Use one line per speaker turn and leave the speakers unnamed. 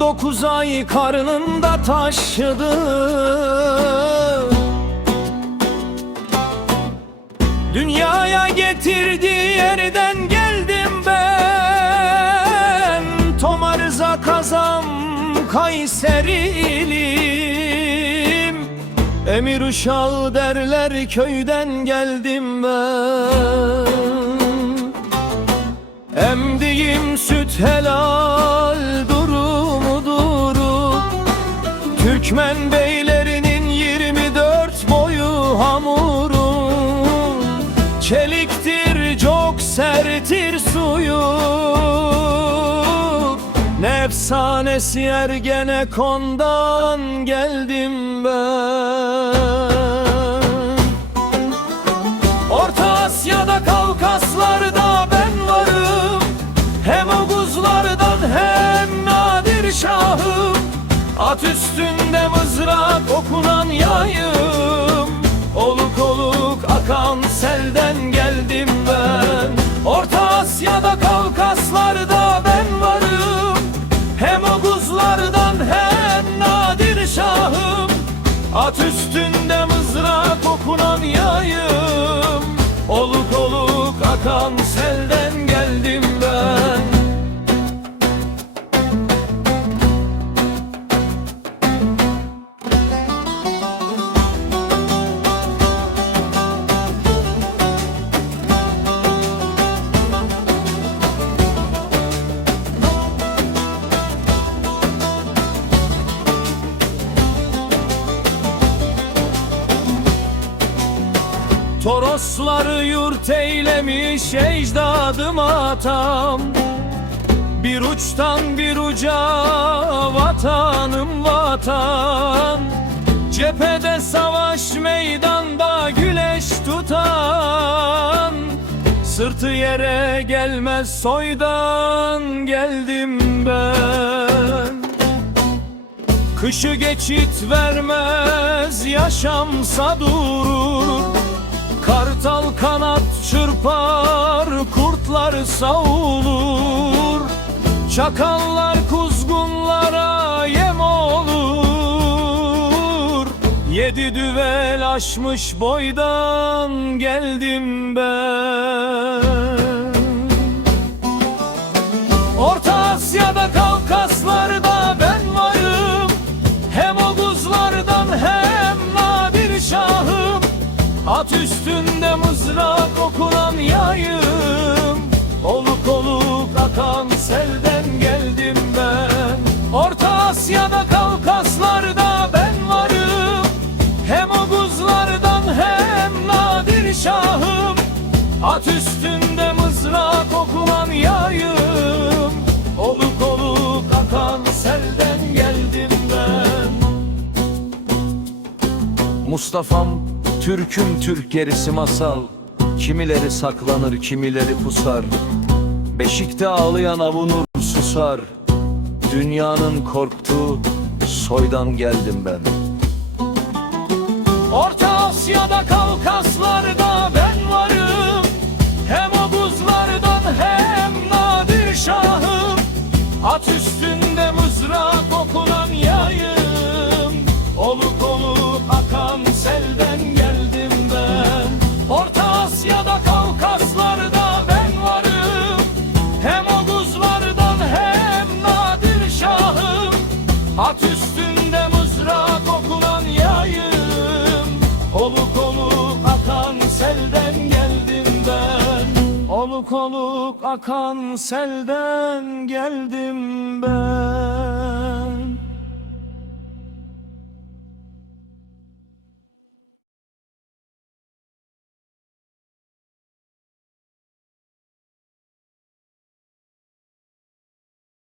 dokuz ay karnında taşıdı. Dünyaya getirdiği yerden geldim ben. Toma Rıza Kazam Kayseriliyim Emir uşağı derler köyden geldim ben. Emdiğim süt helal Türkmen beylerinin 24 boyu hamuru. Çeliktir çok sertir suyu. Nefsanesi Ergenekon'dan geldim ben. Orta Asya'da Kavkaslar'da ben varım. Hem Oguzlardan hem Nadir Şahım At üstünde mızrak okunan yayım. Oluk oluk akan selden geldim ben. Orta Asya'da Kavkaslar'da ben varım. Hem Oguzlardan hem Nadir Şahım. At üstünde mızrak okunan yayım. Oluk oluk akan selden Torosları yurt eylemiş ecdadım atam Bir uçtan bir uca vatanım vatan. Cephede savaş meydanda güleş tutan. Sırtı yere gelmez soydan geldim ben. Kışı geçit vermez yaşamsa durur çırpar kurtlar savulur Çakallar kuzgunlara yem olur. Yedi düvel aşmış boydan geldim ben. Orta Asya'da Kavkaslar'da At üstünde mızrak okunan yayım. Oluk oluk akan selden geldim ben. Orta Asya'da Kavkaslar'da ben varım. Hem Oguzlardan hem Nadir Şahım. At üstünde mızrak okunan yayım. Oluk oluk akan selden geldim ben. Mustafa'm Türk'üm Türk gerisi masal. Kimileri saklanır kimileri pusar Beşikte ağlayan avunur susar. Dünyanın korktuğu soydan geldim ben. Orta Asya'da Kavkaslar'da ben varım. Hem Oguzlardan hem Nadir Şahım. At üstünde mızrak okunan yayım. Oluk oluk akan selden At üstünde mızrak okunan yayım. Oluk oluk akan selden geldim ben. Oluk oluk akan selden geldim ben